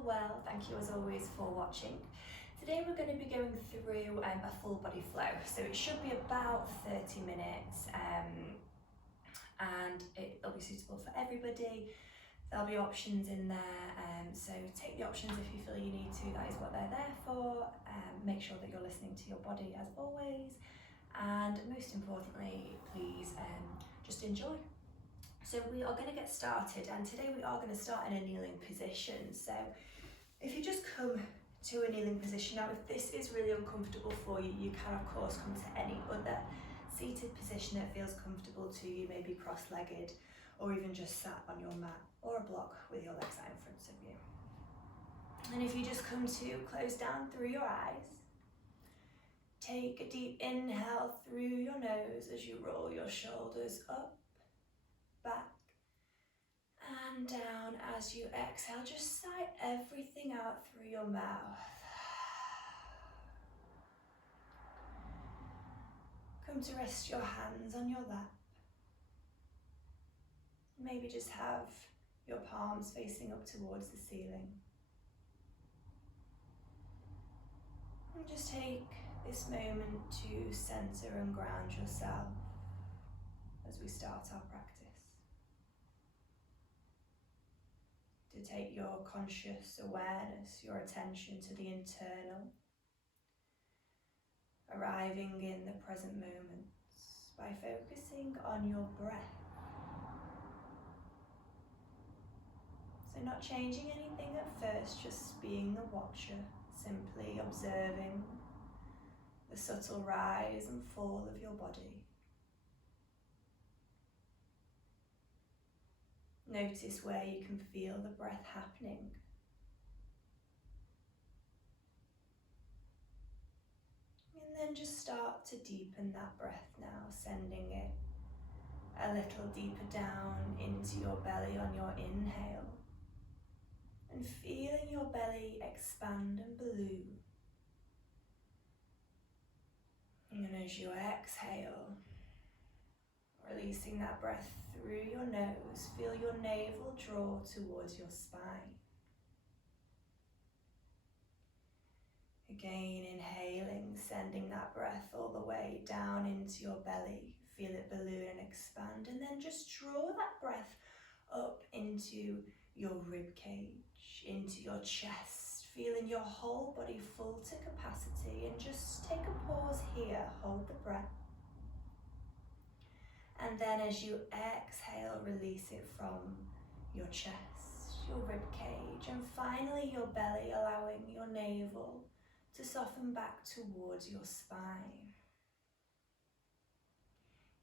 all well. Thank you as always for watching. Today we're going to be going through a full body flow, so it should be about 30 minutes and it'll be suitable for everybody. There'll be options in there, so take the options if you feel you need to. That is what they're there for. Make sure that you're listening to your body as always, and most importantly, please just enjoy. So we are going to get started, and today we are going to start in a kneeling position. So if you just come to a kneeling position, now if this is really uncomfortable for you, you can of course come to any other seated position that feels comfortable to you, maybe cross-legged or even just sat on your mat or a block with your legs out in front of you. And if you just come to close down through your eyes, take a deep inhale through your nose as you roll your shoulders up, back and down. As you exhale, just sigh everything out through your mouth. Come to rest your hands on your lap. Maybe just have your palms facing up towards the ceiling. And just take this moment to center and ground yourself as we start our practice. To take your conscious awareness, your attention to the internal, arriving in the present moments by focusing on your breath. So not changing anything at first, just being the watcher, simply observing the subtle rise and fall of your body. Notice where you can feel the breath happening. And then just start to deepen that breath now, sending it a little deeper down into your belly on your inhale. And feeling your belly expand and balloon. And as you exhale, releasing that breath through your nose, feel your navel draw towards your spine. Again, inhaling, sending that breath all the way down into your belly. Feel it balloon and expand, and then just draw that breath up into your rib cage, into your chest, feeling your whole body full to capacity. And just take a pause here, hold the breath. And then as you exhale, release it from your chest, your rib cage, and finally your belly, allowing your navel to soften back towards your spine.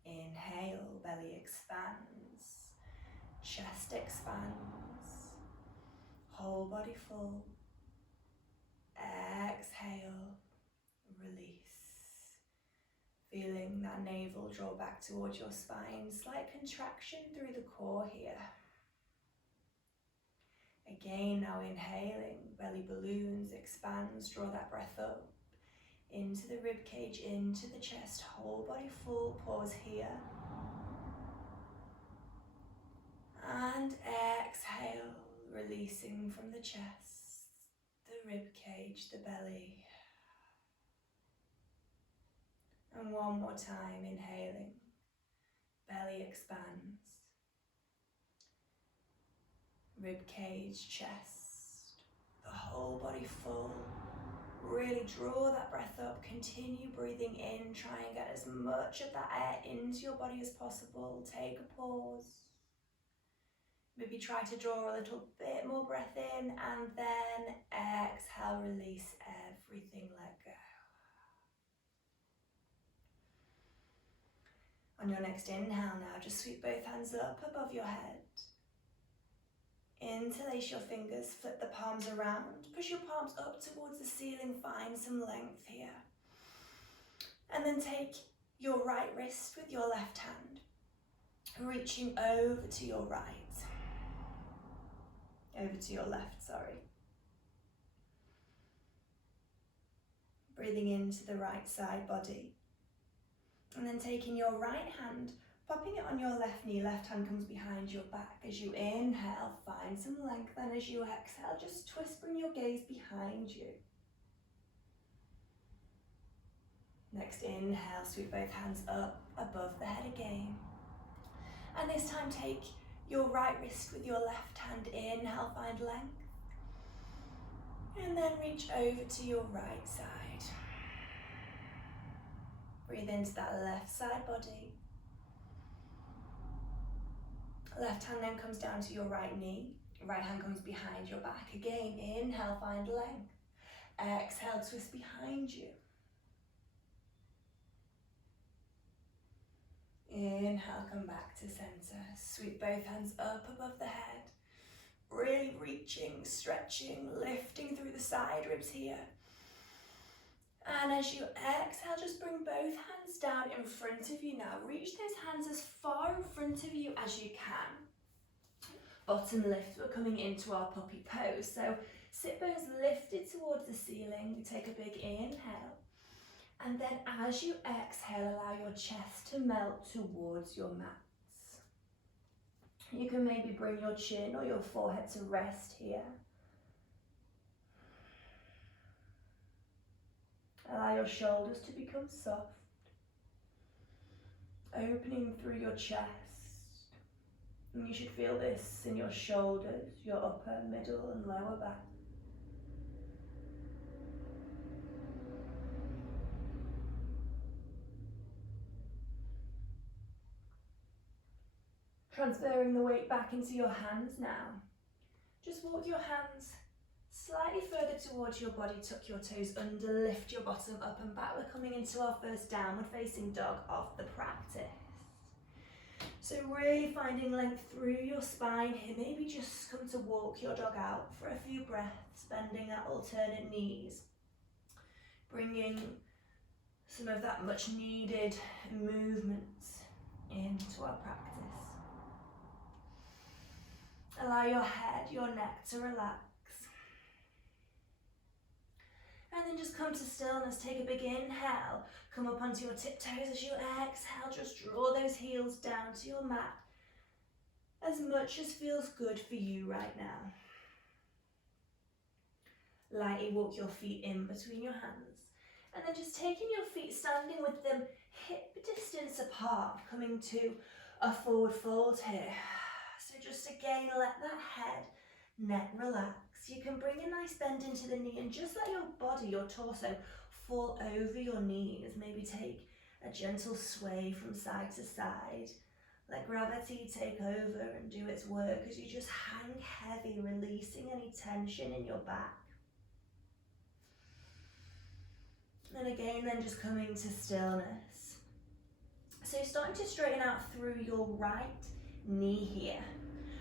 Inhale, belly expands, chest expands, whole body full. Exhale, release. Feeling that navel draw back towards your spine, slight contraction through the core here. Again, now inhaling, belly balloons, expands, draw that breath up into the rib cage, into the chest, whole body full, pause here. And exhale, releasing from the chest, the rib cage, the belly. And one more time, inhaling, belly expands, rib cage, chest, the whole body full. Really draw that breath up, continue breathing in, try and get as much of that air into your body as possible. Take a pause. Maybe try to draw a little bit more breath in, and then exhale, release everything, let go. On your next inhale now, just sweep both hands up above your head. Interlace your fingers, flip the palms around, push your palms up towards the ceiling, find some length here. And then take your right wrist with your left hand, reaching over to your right, over to your left, sorry. Breathing into the right side body. And then taking your right hand, Popping it on your left knee, left hand comes behind your back. As you inhale, find some length, and as you exhale, just twist, bring your gaze behind you. Next inhale, sweep both hands up above the head again. And this time take your right wrist with your left hand, inhale, find length. And then reach over to your right side. Breathe into that left side body. Left hand then comes down to your right knee. Right hand comes behind your back again. Inhale, find length. Exhale, twist behind you. Inhale, come back to center. Sweep both hands up above the head. Really reaching, stretching, lifting through the side ribs here. And as you exhale, just bring both hands down in front of you now. Reach those hands as far in front of you as you can. Bottom lift, we're coming into our puppy pose. So sit bones lifted towards the ceiling. You take a big inhale. And then as you exhale, allow your chest to melt towards your mats. You can maybe bring your chin or your forehead to rest here. Allow your shoulders to become soft, opening through your chest. And you should feel this in your shoulders, your upper, middle and lower back. Transferring the weight back into your hands now. Just walk your hands slightly further towards your body, tuck your toes under, lift your bottom up and back. We're coming into our first downward facing dog of the practice. So really finding length through your spine here. Maybe just come to walk your dog out for a few breaths, bending at alternate knees. Bringing some of that much needed movement into our practice. Allow your head, your neck to relax. And then just come to stillness, take a big inhale, come up onto your tiptoes. As you exhale, just draw those heels down to your mat as much as feels good for you right now. Lightly walk your feet in between your hands, and then just taking your feet, standing with them hip distance apart, coming to a forward fold here. So just again, let that head, neck relax. You can bring a nice bend into the knee and just let your body, your torso, fall over your knees. Maybe take a gentle sway from side to side. Let gravity take over and do its work as you just hang heavy, releasing any tension in your back. And again, then just coming to stillness. So you're starting to straighten out through your right knee here.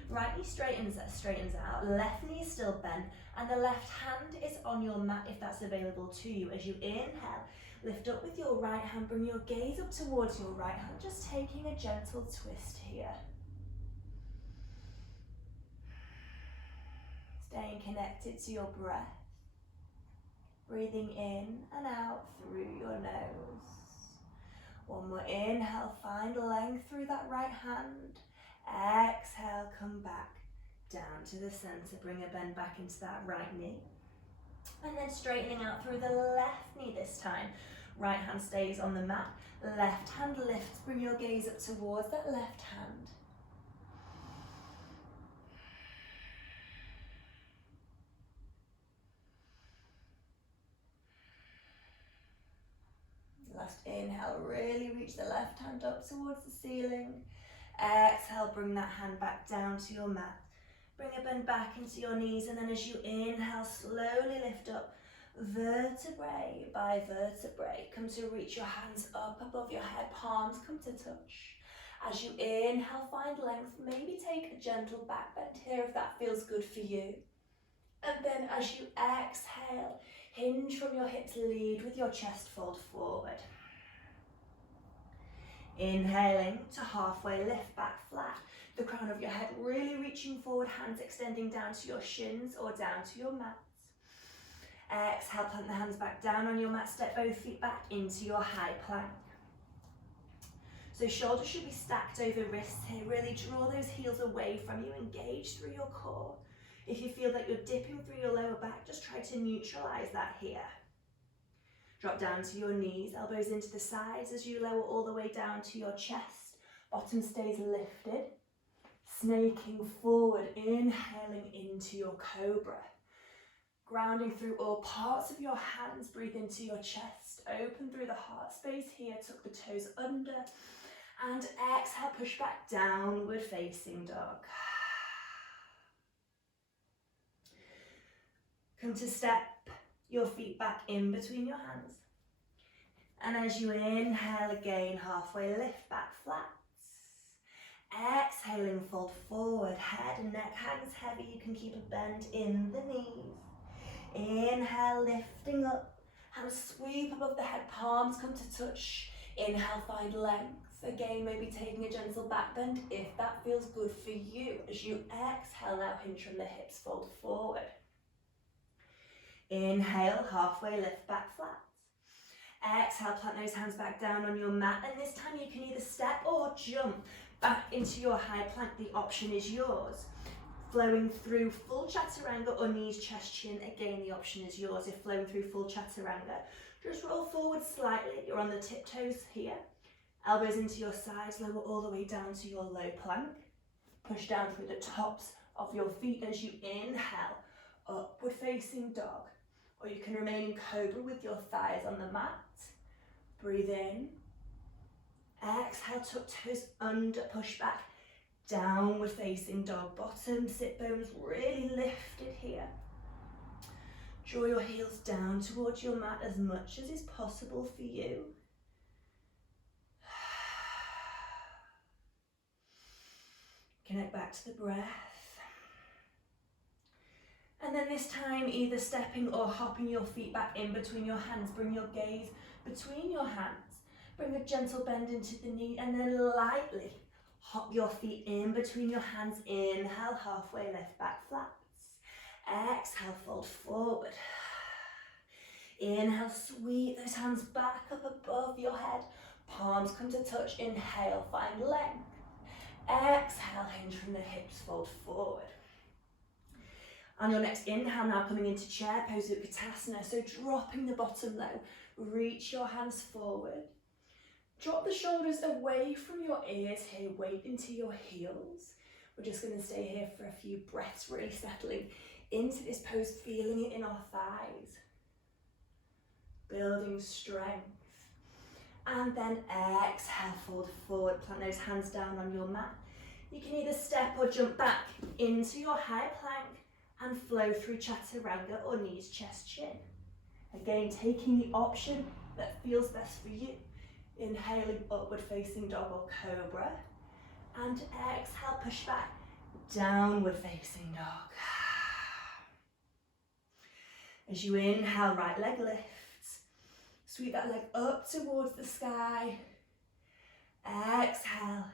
Right knee straightens out, left knee is still bent, and the left hand is on your mat if that's available to you. As you inhale, lift up with your right hand, bring your gaze up towards your right hand, just taking a gentle twist here. Staying connected to your breath. Breathing in and out through your nose. One more inhale, find length through that right hand. Exhale, come back down to the center. Bring a bend back into that right knee. And then straightening out through the left knee this time. Right hand stays on the mat. Left hand lifts. Bring your gaze up towards that left hand. Last inhale, really reach the left hand up towards the ceiling. Exhale, bring that hand back down to your mat. Bring a bend back into your knees, and then as you inhale, slowly lift up vertebrae by vertebrae. Come to reach your hands up above your head, palms come to touch. As you inhale, find length. Maybe take a gentle back bend here if that feels good for you. And then as you exhale, hinge from your hips, lead with your chest fold forward. Inhaling to halfway lift back flat. The crown of your head really reaching forward, hands extending down to your shins or down to your mats. Exhale, plant the hands back down on your mat, step both feet back into your high plank. So shoulders should be stacked over wrists here. Really draw those heels away from you, engage through your core. If you feel that you're dipping through your lower back, just try to neutralize that here. Drop down to your knees, elbows into the sides as you lower all the way down to your chest. Bottom stays lifted. Snaking forward, inhaling into your cobra. Grounding through all parts of your hands, breathe into your chest. Open through the heart space here, tuck the toes under. And exhale, push back, downward facing dog. Come to step your feet back in between your hands. And as you inhale again, halfway lift back flats. Exhaling, fold forward, head and neck hangs heavy. You can keep a bend in the knees. Inhale, lifting up. Hands sweep above the head, palms come to touch. Inhale, find length. Again, maybe taking a gentle back bend if that feels good for you. As you exhale, now hinge from the hips, fold forward. Inhale, halfway lift back flats. Exhale, plant those hands back down on your mat, and this time you can either step or jump back into your high plank. The option is yours. Flowing through full chaturanga or knees, chest, chin, again the option is yours. If flowing through full chaturanga, just roll forward slightly. You're on the tiptoes here. Elbows into your sides, lower all the way down to your low plank. Push down through the tops of your feet as you inhale, upward facing dog. Or you can remain in cobra with your thighs on the mat. Breathe in. Exhale, tuck toes under, push back. Downward facing dog. Bottom sit bones really lifted here. Draw your heels down towards your mat as much as is possible for you. Connect back to the breath. And then this time, either stepping or hopping your feet back in between your hands. Bring your gaze between your hands. Bring a gentle bend into the knee and then lightly hop your feet in between your hands. Inhale, halfway lift back flats. Exhale, fold forward. Inhale, sweep those hands back up above your head. Palms come to touch. Inhale, find length. Exhale, hinge from the hips, fold forward. On your next inhale, now coming into chair pose, Utkatasana. So dropping the bottom low, reach your hands forward. Drop the shoulders away from your ears here, weight into your heels. We're just going to stay here for a few breaths, really settling into this pose, feeling it in our thighs. Building strength. And then exhale, fold forward, plant those hands down on your mat. You can either step or jump back into your high plank and flow through chaturanga or knees, chest, chin. Again, taking the option that feels best for you. Inhaling, upward facing dog or cobra. And exhale, push back, downward facing dog. As you inhale, right leg lifts. Sweep that leg up towards the sky. Exhale,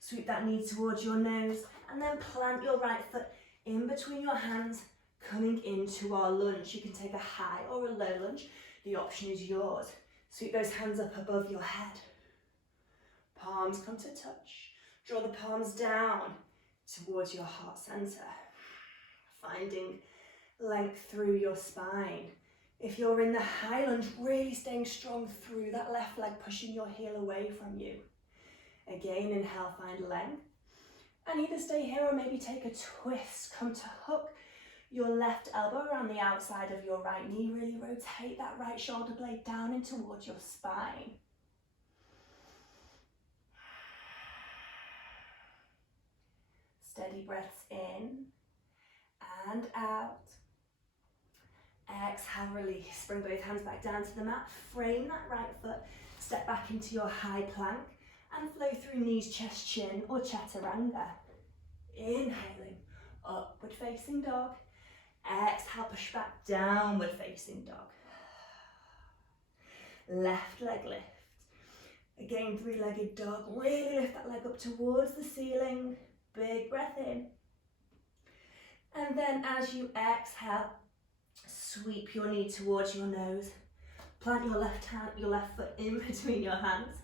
sweep that knee towards your nose, and then plant your right foot in between your hands, coming into our lunge. You can take a high or a low lunge. The option is yours. Sweep those hands up above your head. Palms come to touch. Draw the palms down towards your heart center. Finding length through your spine. If you're in the high lunge, really staying strong through that left leg, pushing your heel away from you. Again, inhale, find length. And either stay here or maybe take a twist. Come to hook your left elbow around the outside of your right knee. Really rotate that right shoulder blade down and towards your spine. Steady breaths in and out. Exhale, release. Bring both hands back down to the mat. Frame that right foot. Step back into your high plank and flow through knees, chest, chin or chaturanga. Inhaling, upward facing dog. Exhale, push back, downward facing dog. Left leg lift. Again, three-legged dog. Really lift that leg up towards the ceiling. Big breath in. And then as you exhale, sweep your knee towards your nose. Plant your left foot in between your hands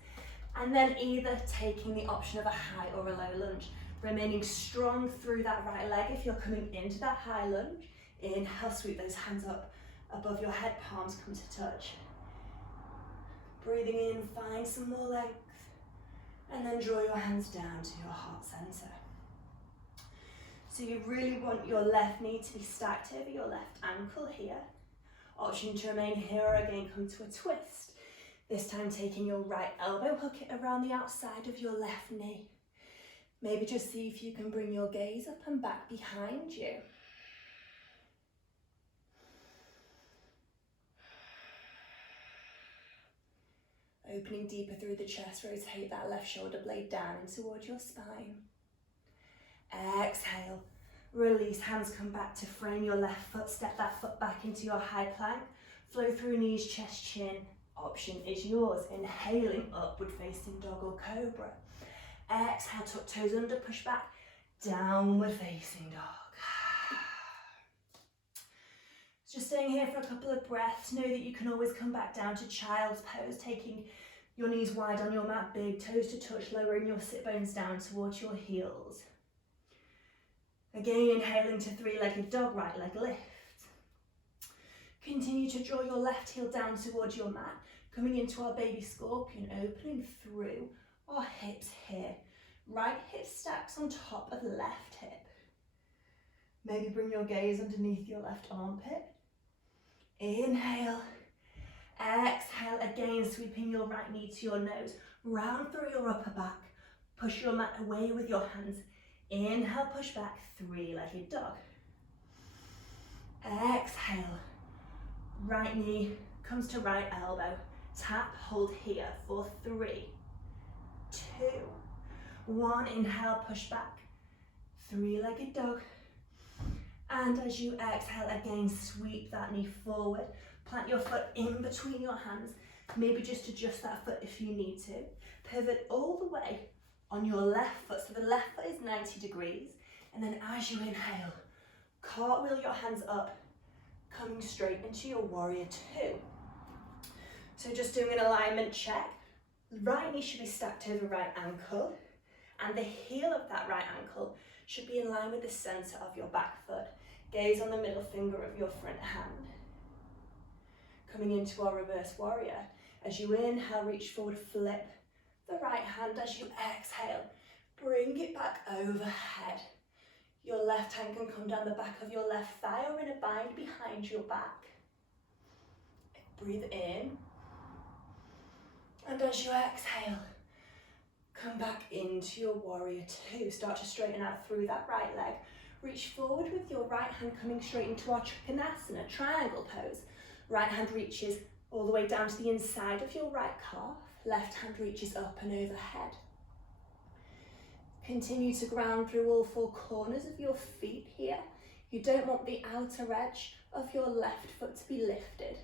And then either taking the option of a high or a low lunge, remaining strong through that right leg if you're coming into that high lunge. Inhale, sweep those hands up above your head, palms come to touch. Breathing in, find some more length. And then draw your hands down to your heart center. So you really want your left knee to be stacked over your left ankle here. Option to remain here or again come to a twist. This time taking your right elbow, hook it around the outside of your left knee. Maybe just see if you can bring your gaze up and back behind you. Opening deeper through the chest, rotate that left shoulder blade down and towards your spine. Exhale, release, hands come back to frame your left foot, step that foot back into your high plank, flow through knees, chest, chin. Option is yours. Inhaling, upward facing dog or cobra. Exhale, tuck toes under, push back, downward facing dog. Just staying here for a couple of breaths. Know that you can always come back down to child's pose, taking your knees wide on your mat, big toes to touch, lowering your sit bones down towards your heels. Again, inhaling to three-legged dog, right leg lift. Continue to draw your left heel down towards your mat, coming into our baby scorpion, opening through our hips here. Right hip stacks on top of left hip. Maybe bring your gaze underneath your left armpit. Inhale. Exhale, again sweeping your right knee to your nose. Round through your upper back. Push your mat away with your hands. Inhale, push back, three-legged dog. Exhale. Right knee comes to right elbow. Tap, hold here for 3, 2, 1. Inhale, push back, three-legged dog. And as you exhale, again, sweep that knee forward. Plant your foot in between your hands. Maybe just adjust that foot if you need to. Pivot all the way on your left foot. So the left foot is 90 degrees. And then as you inhale, cartwheel your hands up, coming straight into your warrior 2. So just doing an alignment check. Right knee should be stacked over right ankle. And the heel of that right ankle should be in line with the center of your back foot. Gaze on the middle finger of your front hand. Coming into our reverse warrior. As you inhale, reach forward, flip the right hand. As you exhale, bring it back overhead. Your left hand can come down the back of your left thigh or in a bind behind your back. Breathe in. And as you exhale, come back into your warrior 2. Start to straighten out through that right leg. Reach forward with your right hand coming straight into our Trikonasana, triangle pose. Right hand reaches all the way down to the inside of your right calf. Left hand reaches up and overhead. Continue to ground through all 4 corners of your feet here. You don't want the outer edge of your left foot to be lifted.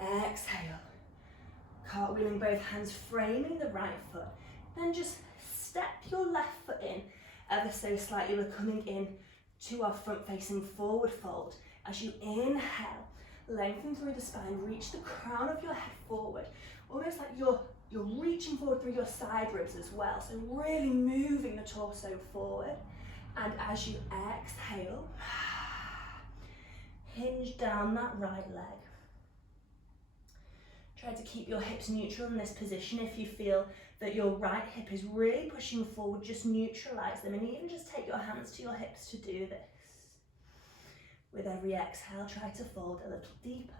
Exhale. Cartwheeling both hands, framing the right foot. Then just step your left foot in ever so slightly. We're coming in to our front facing forward fold. As you inhale, lengthen through the spine, reach the crown of your head forward. Almost like you're reaching forward through your side ribs as well. So really moving the torso forward. And as you exhale, hinge down that right leg. Try to keep your hips neutral in this position. If you feel that your right hip is really pushing forward, just neutralize them, and even just take your hands to your hips to do this. With every exhale, try to fold a little deeper.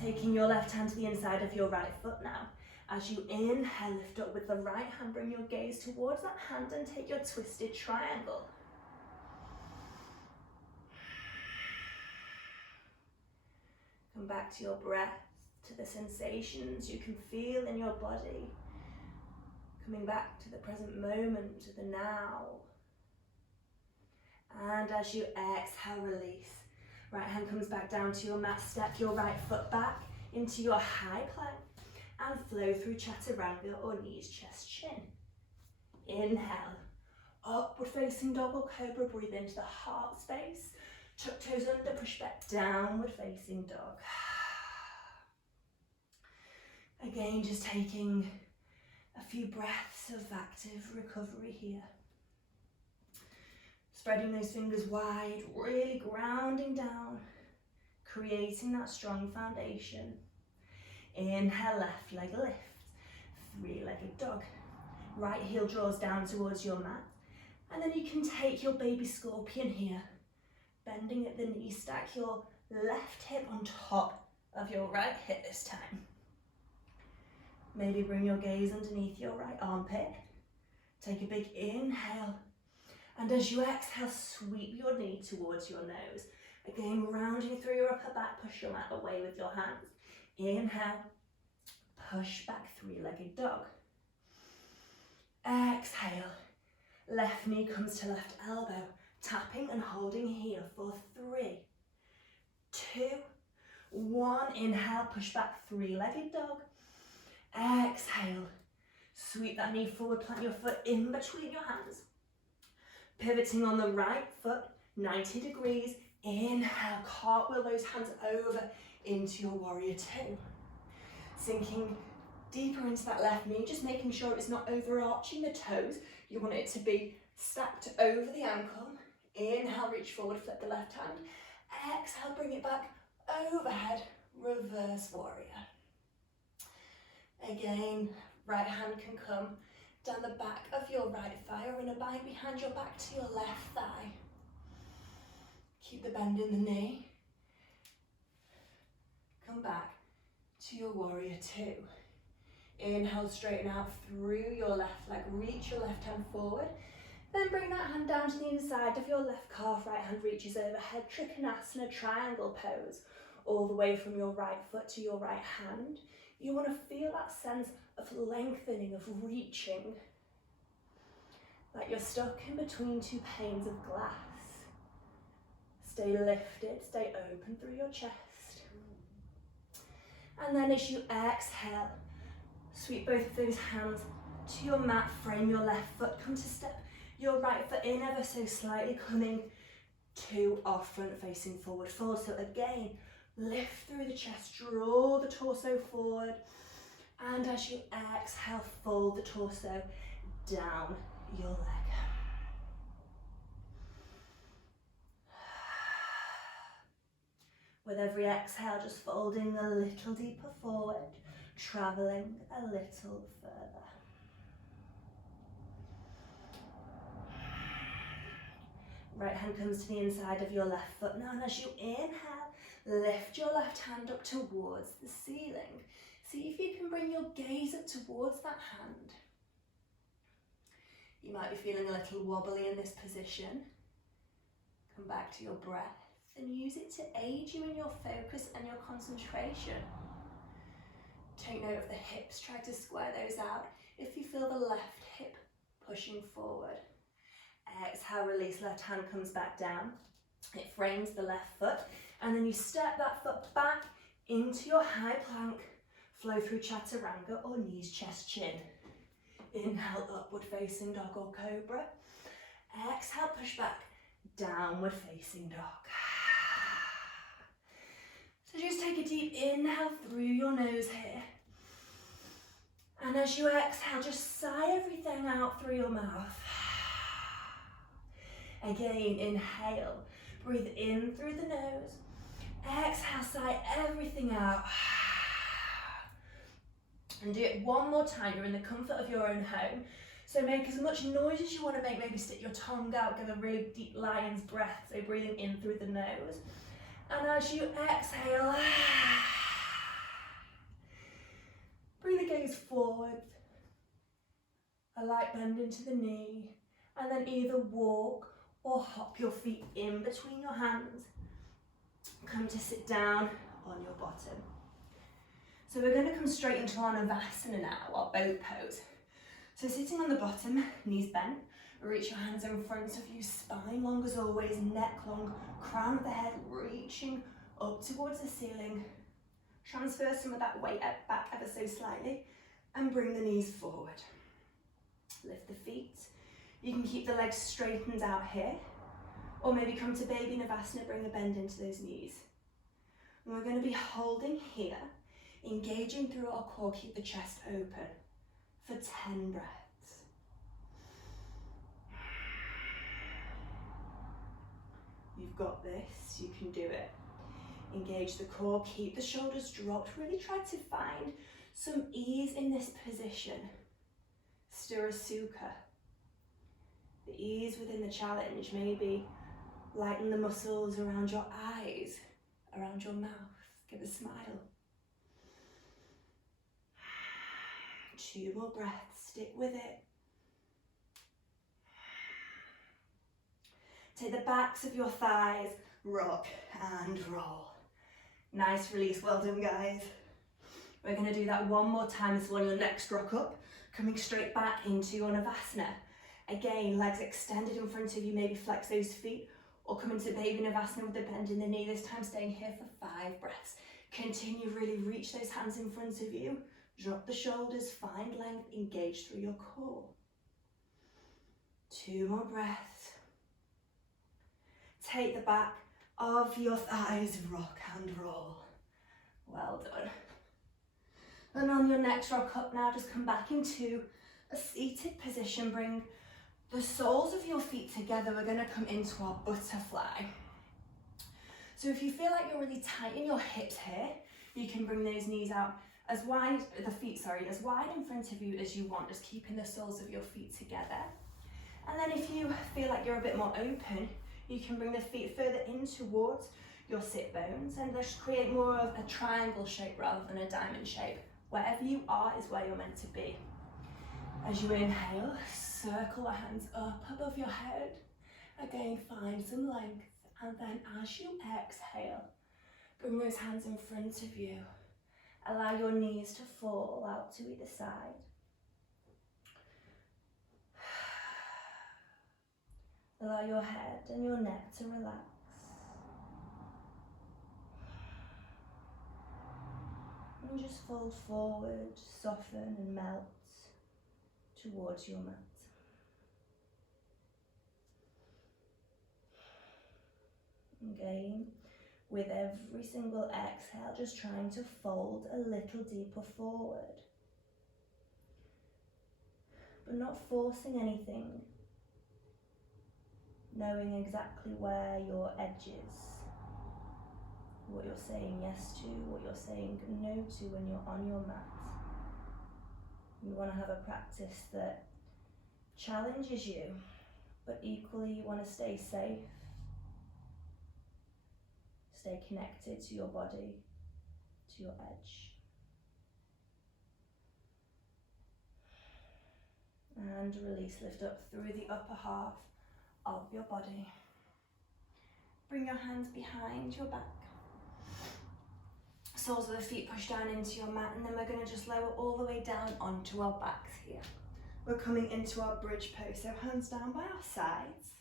Taking your left hand to the inside of your right foot now. As you inhale, lift up with the right hand, bring your gaze towards that hand and take your twisted triangle. Come back to your breath, to the sensations you can feel in your body. Coming back to the present moment, to the now. And as you exhale, release. Right hand comes back down to your mat. Step your right foot back into your high plank and flow through chaturanga or knees, chest, chin. Inhale, upward facing dog or cobra. Breathe into the heart space. Tuck toes under, push back, downward facing dog. Again, just taking a few breaths of active recovery here. Spreading those fingers wide, really grounding down, creating that strong foundation. Inhale, left leg lifts, three-legged dog. Right heel draws down towards your mat. And then you can take your baby scorpion here, bending at the knee, stack your left hip on top of your right hip this time. Maybe bring your gaze underneath your right armpit. Take a big inhale. And as you exhale, sweep your knee towards your nose. Again, rounding through your upper back, push your mat away with your hands. Inhale, push back, three-legged dog. Exhale, left knee comes to left elbow, tapping and holding here for 3, 2, 1. Inhale, push back, three-legged dog. Exhale, sweep that knee forward, plant your foot in between your hands. Pivoting on the right foot, 90 degrees. Inhale, cartwheel those hands over into your warrior 2. Sinking deeper into that left knee, just making sure it's not overarching the toes. You want it to be stacked over the ankle. Inhale, reach forward, flip the left hand. Exhale, bring it back overhead, reverse warrior. Again, right hand can come down the back of your right thigh or in a bind behind your back to your left thigh. Keep the bend in the knee. Come back to your warrior 2. Inhale, straighten out through your left leg. Reach your left hand forward. Then bring that hand down to the inside of your left calf. Right hand reaches overhead. Trikonasana, triangle pose. All the way from your right foot to your right hand. You want to feel that sense of lengthening, of reaching. Like you're stuck in between 2 panes of glass. Stay lifted, stay open through your chest. And then as you exhale, sweep both of those hands to your mat, frame your left foot, come to step your right foot in ever so slightly, coming to our front facing forward fold. So again, lift through the chest, draw the torso forward, and as you exhale, fold the torso down your leg. With every exhale, just folding a little deeper forward, traveling a little further. Right hand comes to the inside of your left foot now, and as you inhale, lift your left hand up towards the ceiling. See if you can bring your gaze up towards that hand. You might be feeling a little wobbly in this position. Come back to your breath and use it to aid you in your focus and your concentration. Take note of the hips, try to square those out. If you feel the left hip pushing forward. Exhale, release, left hand comes back down. It frames the left foot, and then you step that foot back into your high plank. Flow through chaturanga or knees, chest, chin. Inhale, upward facing dog or cobra. Exhale, push back, downward facing dog. So just take a deep inhale through your nose here. And as you exhale, just sigh everything out through your mouth. Again, inhale, breathe in through the nose. Exhale, sigh everything out. And do it one more time. You're in the comfort of your own home. So make as much noise as you want to make. Maybe stick your tongue out, give a really deep lion's breath. So breathing in through the nose. And as you exhale, bring the gaze forward. A light bend into the knee. And then either walk or hop your feet in between your hands. Come to sit down on your bottom. So we're going to come straight into our Navasana now, our boat pose. So sitting on the bottom, knees bent, reach your hands in front of you, spine long as always, neck long, crown of the head reaching up towards the ceiling. Transfer some of that weight back ever so slightly and bring the knees forward. Lift the feet. You can keep the legs straightened out here, or maybe come to baby Navasana, bring a bend into those knees. And we're going to be holding here Engaging through our core, keep the chest open for 10 breaths. You've got this, you can do it. Engage the core, keep the shoulders dropped. Really try to find some ease in this position. Sthira Sukha. The ease within the challenge, maybe lighten the muscles around your eyes, around your mouth. Give a smile. 2 more breaths, stick with it. Take the backs of your thighs, rock and roll. Nice release, well done guys. We're going to do that one more time. This is on your next rock up, coming straight back into your Navasana. Again, legs extended in front of you, maybe flex those feet, or come into baby Navasana with the bend in the knee, this time staying here for 5 breaths. Continue, really reach those hands in front of you, drop the shoulders, find length, engage through your core. 2 more breaths. Take the back of your thighs, rock and roll. Well done. And on your next rock up now, just come back into a seated position. Bring the soles of your feet together. We're going to come into our butterfly. So if you feel like you're really tight in your hips here, you can bring those knees out as wide, as wide in front of you as you want, just keeping the soles of your feet together. And then if you feel like you're a bit more open, you can bring the feet further in towards your sit bones and just create more of a triangle shape rather than a diamond shape. Wherever you are is where you're meant to be. As you inhale, circle the hands up above your head. Again, find some length. And then as you exhale, bring those hands in front of you. Allow your knees to fall out to either side. Allow your head and your neck to relax. And just fold forward, soften and melt towards your mat. Again, with every single exhale, just trying to fold a little deeper forward. But not forcing anything. Knowing exactly where your edges, what you're saying yes to, what you're saying no to when you're on your mat. You want to have a practice that challenges you, but equally you want to stay safe, stay connected to your body, to your edge. And release, lift up through the upper half of your body. Bring your hands behind your back. Soles of the feet push down into your mat, and then we're going to just lower all the way down onto our backs here. We're coming into our bridge pose, so hands down by our sides.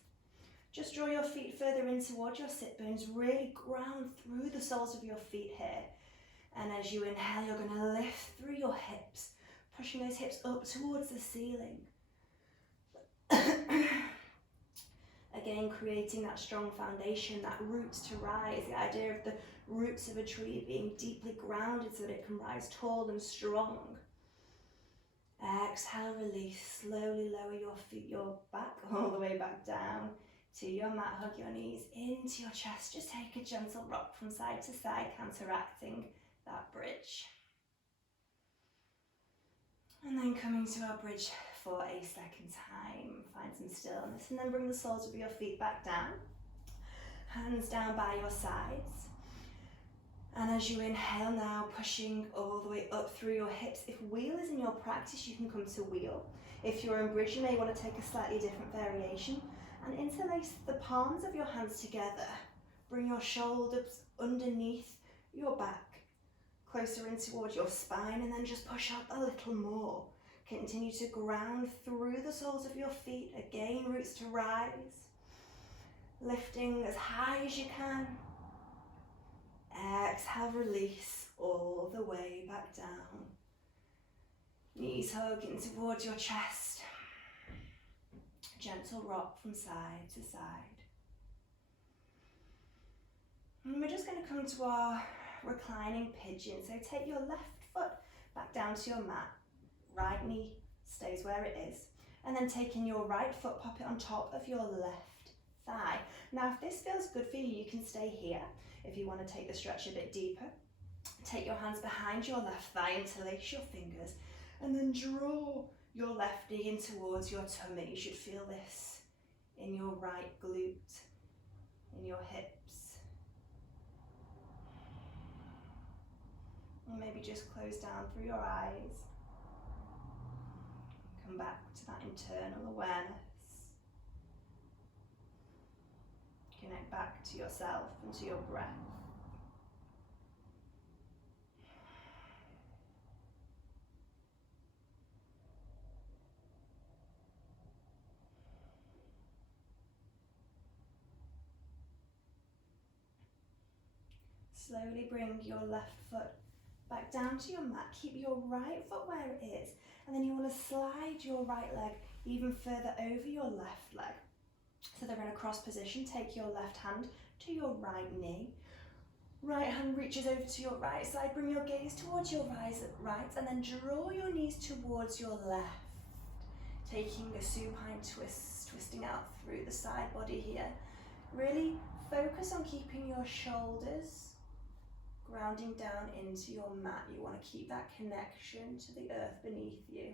Just draw your feet further in towards your sit bones, really ground through the soles of your feet here. And as you inhale, you're going to lift through your hips, pushing those hips up towards the ceiling. Again, creating that strong foundation, that roots to rise, the idea of the roots of a tree being deeply grounded so that it can rise tall and strong. Exhale, release, slowly lower your feet, your back all the way back down to your mat. Hug your knees into your chest. Just take a gentle rock from side to side, counteracting that bridge. And then coming to our bridge for a second time. Find some stillness and then bring the soles of your feet back down. Hands down by your sides. And as you inhale now, pushing all the way up through your hips. If wheel is in your practice, you can come to wheel. If you're in bridge, you may want to take a slightly different variation. And interlace the palms of your hands together. Bring your shoulders underneath your back, closer in towards your spine, and then just push up a little more. Continue to ground through the soles of your feet. Again, roots to rise. Lifting as high as you can. Exhale, release all the way back down. Knees hugging towards your chest. Gentle rock from side to side. And we're just going to come to our reclining pigeon. So take your left foot back down to your mat, right knee stays where it is, and then taking your right foot, pop it on top of your left thigh. Now if this feels good for you, you can stay here. If you want to take the stretch a bit deeper, take your hands behind your left thigh, interlace your fingers, and then draw your left knee in towards your tummy. You should feel this in your right glute, in your hips. And maybe just close down through your eyes. Come back to that internal awareness. Connect back to yourself and to your breath. Slowly bring your left foot back down to your mat. Keep your right foot where it is. And then you want to slide your right leg even further over your left leg. So they're in a cross position. Take your left hand to your right knee. Right hand reaches over to your right side. Bring your gaze towards your right and then draw your knees towards your left. Taking a supine twist, twisting out through the side body here. Really focus on keeping your shoulders grounding down into your mat. You want to keep that connection to the earth beneath you.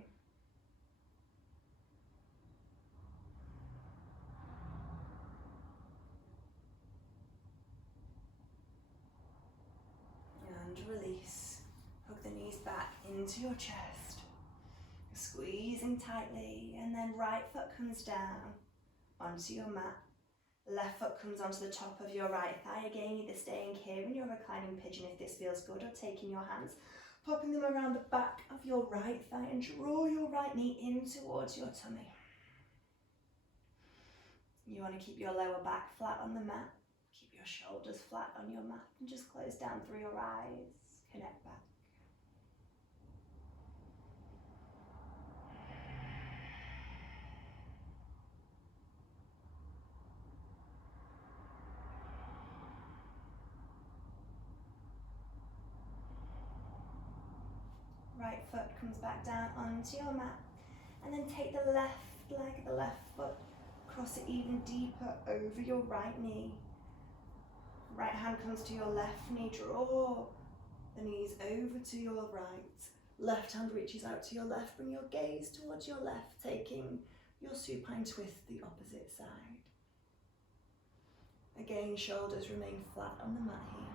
And release. Hug the knees back into your chest. Squeezing tightly, and then right foot comes down onto your mat. Left foot comes onto the top of your right thigh. Again, either staying here in your reclining pigeon if this feels good, or taking your hands, popping them around the back of your right thigh and draw your right knee in towards your tummy. You want to keep your lower back flat on the mat. Keep your shoulders flat on your mat and just close down through your eyes. Connect back. Right foot comes back down onto your mat, and then take the left leg, the left foot, cross it even deeper over your right knee. Right hand comes to your left knee, draw the knees over to your right. Left hand reaches out to your left, bring your gaze towards your left, taking your supine twist the opposite side. Again, shoulders remain flat on the mat here.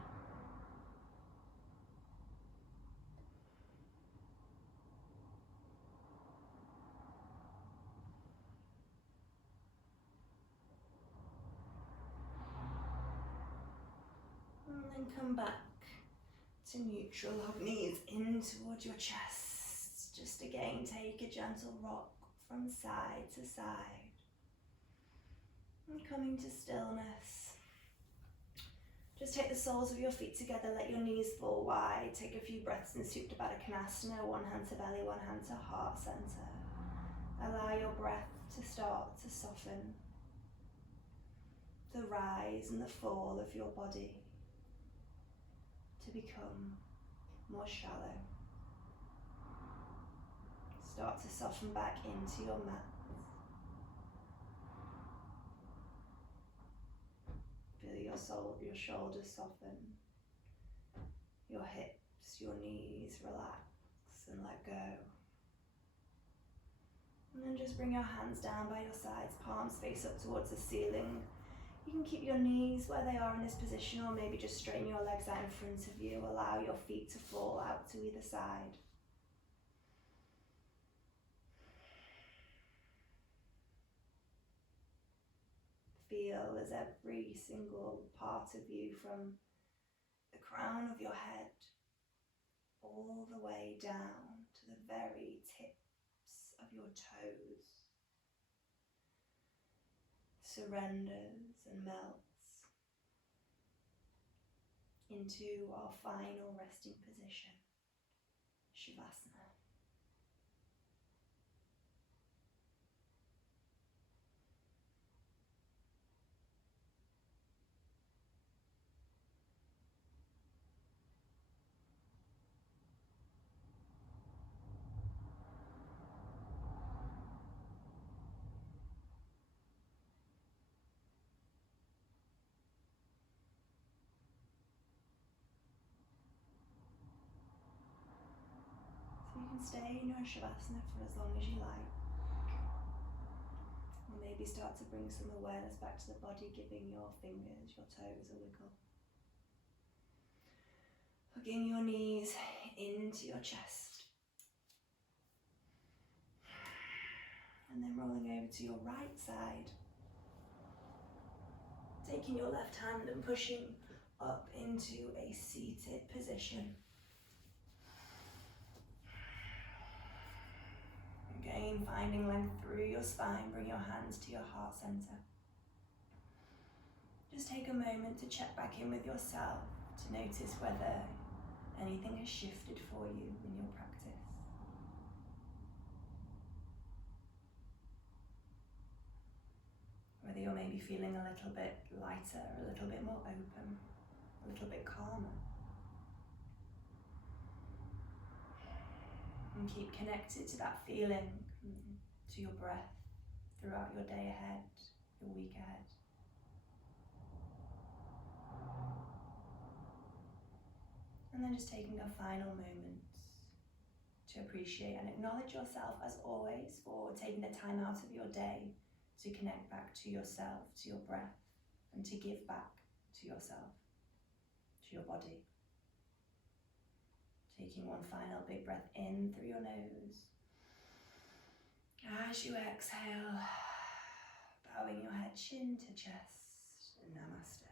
And then come back to neutral, hug knees in towards your chest. Just again, take a gentle rock from side to side. And coming to stillness. Just take the soles of your feet together, let your knees fall wide. Take a few breaths in Supta Baddha Konasana, one hand to belly, one hand to heart center. Allow your breath to start to soften the rise and the fall of your body, to become more shallow. Start to soften back into your mat. Feel your shoulders soften, your hips, your knees relax and let go. And then just bring your hands down by your sides, palms face up towards the ceiling. You can keep your knees where they are in this position, or maybe just straighten your legs out in front of you. Allow your feet to fall out to either side. Feel as every single part of you, from the crown of your head all the way down to the very tips of your toes, surrenders and melts into our final resting position, Shavasana. can stay in your Shavasana for as long as you like. Or maybe start to bring some awareness back to the body, giving your fingers, your toes a wiggle. Hugging your knees into your chest. And then rolling over to your right side. Taking your left hand and pushing up into a seated position. Again, finding length through your spine, bring your hands to your heart center. Just take a moment to check back in with yourself to notice whether anything has shifted for you in your practice. Whether you're maybe feeling a little bit lighter, a little bit more open, a little bit calmer. And keep connected to that feeling, to your breath throughout your day ahead, your week ahead. And then just taking a final moment to appreciate and acknowledge yourself as always for taking the time out of your day to connect back to yourself, to your breath, and to give back to yourself, to your body. Taking one final big breath in through your nose. As you exhale, bowing your head chin to chest, Namaste.